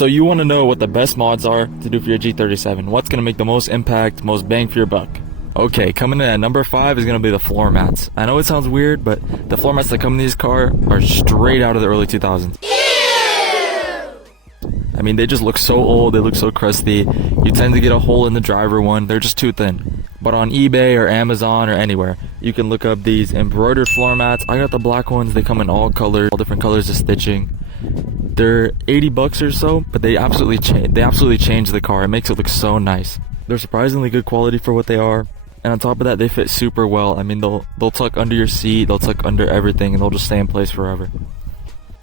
So you want to know what the best mods are to do for your G37. What's going to make the most impact, most bang for your buck? Okay, coming in at number 5 is going to be the floor mats. I know it sounds weird, but the floor mats that come in these cars are straight out of the early 2000s. I mean, they just look so old, they look so crusty. You tend to get a hole in the driver one, they're just too thin. But on eBay or Amazon or anywhere, you can look up these embroidered floor mats. I got the black ones, they come in all colors, all different colors of stitching. They're 80 bucks or so, but they absolutely change the car. It makes it look so nice. They're surprisingly good quality for what they are. And on top of that, they fit super well. I mean, they'll tuck under your seat, they'll tuck under everything, and they'll just stay in place forever.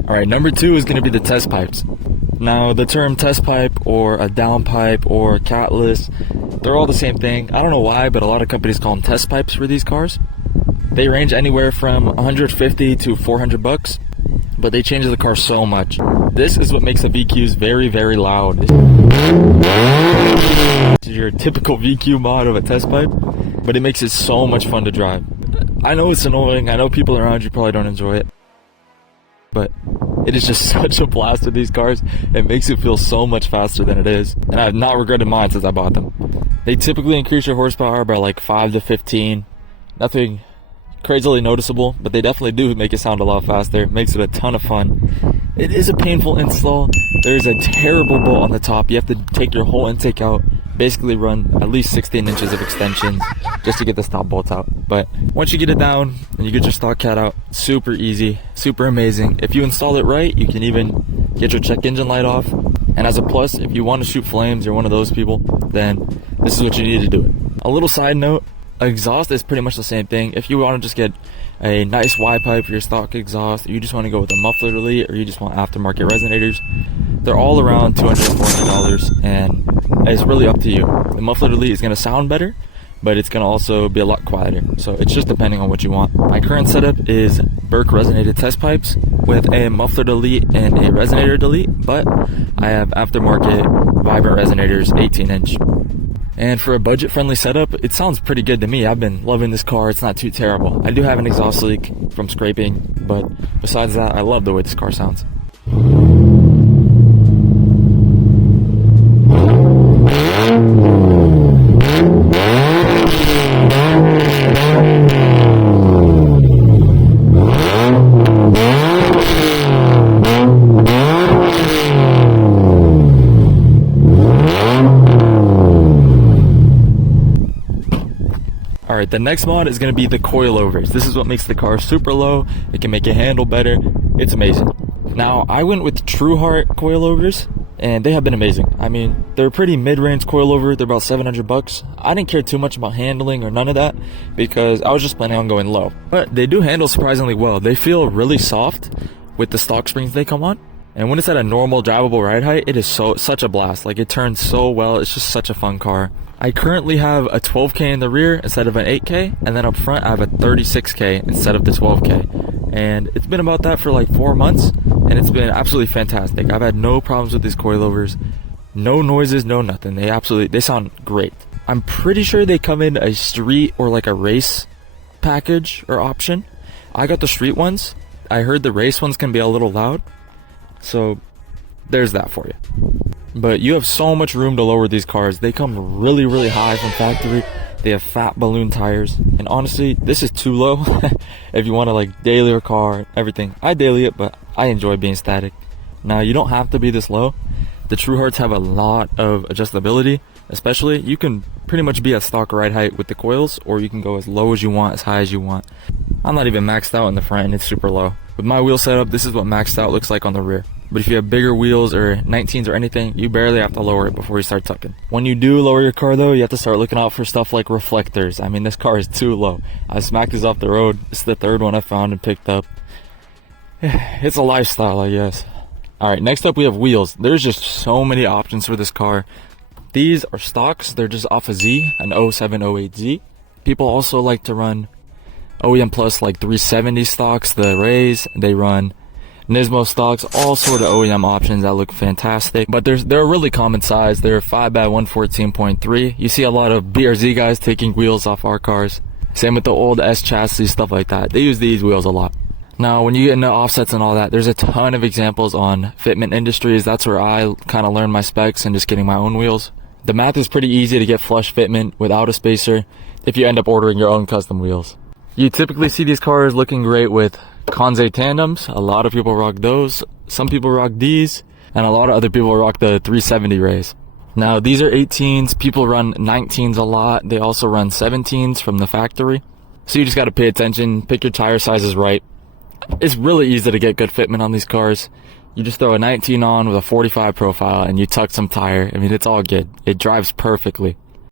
Alright, number 2 is going to be the test pipes. Now, the term test pipe or a down pipe or catless, they're all the same thing. I don't know why, but a lot of companies call them test pipes for these cars. They range anywhere from 150 to 400 bucks, but they change the car so much. This is what makes the VQs very, very loud. This is your typical VQ mod of a test pipe, but it makes it so much fun to drive. I know it's annoying, I know people around you probably don't enjoy it, but it is just such a blast with these cars. It makes it feel so much faster than it is, and I have not regretted mine since I bought them. They typically increase your horsepower by like 5 to 15. Nothing crazily noticeable, but they definitely do make it sound a lot faster. It makes it a ton of fun. It is a painful install. There's a terrible bolt on the top. You have to take your whole intake out, basically run at least 16 inches of extensions just to get the stop bolts out. But once you get it down and you get your stock cat out, super easy, super amazing. If you install it right, you can even get your check engine light off. And as a plus, if you want to shoot flames, you're one of those people, then this is what you need to do it. A little side note, exhaust is pretty much the same thing. If you want to just get a nice Y pipe for your stock exhaust, or you just want to go with a muffler delete, or you just want aftermarket resonators, they're all around $200 to $400, and it's really up to you. The muffler delete is going to sound better, but it's going to also be a lot quieter, so it's just depending on what you want. My current setup is Burke resonated test pipes with a muffler delete and a resonator delete, but I have aftermarket Vibrant resonators, 18-inch. And for a budget-friendly setup, it sounds pretty good to me. I've been loving this car. It's not too terrible. I do have an exhaust leak from scraping, but besides that, I love the way this car sounds. Alright, the next mod is going to be the coilovers. This is what makes the car super low. It can make it handle better. It's amazing. Now, I went with TrueHeart coilovers, and they have been amazing. I mean, they're a pretty mid-range coilover. They're about 700 bucks. I didn't care too much about handling or none of that because I was just planning on going low. But they do handle surprisingly well. They feel really soft with the stock springs they come on. And when it's at a normal drivable ride height, it is such a blast. Like, it turns so well. It's just such a fun car. I currently have a 12K in the rear instead of an 8K, and then up front I have a 36K instead of the 12K. And it's been about that for like 4 months, and it's been absolutely fantastic. I've had no problems with these coilovers. No noises, no nothing. They sound great. I'm pretty sure they come in a street or like a race package or option. I got the street ones. I heard the race ones can be a little loud. So there's that for you. But you have so much room to lower these cars. They come really, really high from factory. They have fat balloon tires. And honestly, this is too low if you want to like daily your car, everything. I daily it, but I enjoy being static. Now, you don't have to be this low. The TrueHearts have a lot of adjustability. Especially, you can pretty much be at stock ride height with the coils, or you can go as low as you want, as high as you want. I'm not even maxed out in the front, and it's super low. With my wheel setup, this is what maxed out looks like on the rear. But if you have bigger wheels or 19s or anything, you barely have to lower it before you start tucking. When you do lower your car though, you have to start looking out for stuff like reflectors. I mean, this car is too low. I smacked this off the road. It's the third one I found and picked up. It's a lifestyle, I guess. Alright, next up we have wheels. There's just so many options for this car. These are stocks. They're just off a Z, an 0708Z. People also like to run OEM Plus like 370 stocks, the Rays. They run Nismo stocks, all sort of OEM options that look fantastic, but they're a really common size. They're 5x114.3. You see a lot of BRZ guys taking wheels off our cars. Same with the old S chassis, stuff like that. They use these wheels a lot. Now, when you get into offsets and all that, there's a ton of examples on Fitment Industries. That's where I kind of learned my specs and just getting my own wheels. The math is pretty easy to get flush fitment without a spacer if you end up ordering your own custom wheels. You typically see these cars looking great with Conze tandems. A lot of people rock those. Some people rock these, and a lot of other people rock the 370 rays. Now, these are 18s. People run 19s a lot. They also run 17s from the factory. So you just got to pay attention, pick your tire sizes right. It's really easy to get good fitment on these cars. You just throw a 19 on with a 45 profile and you tuck some tire. I mean, it's all good. It drives perfectly.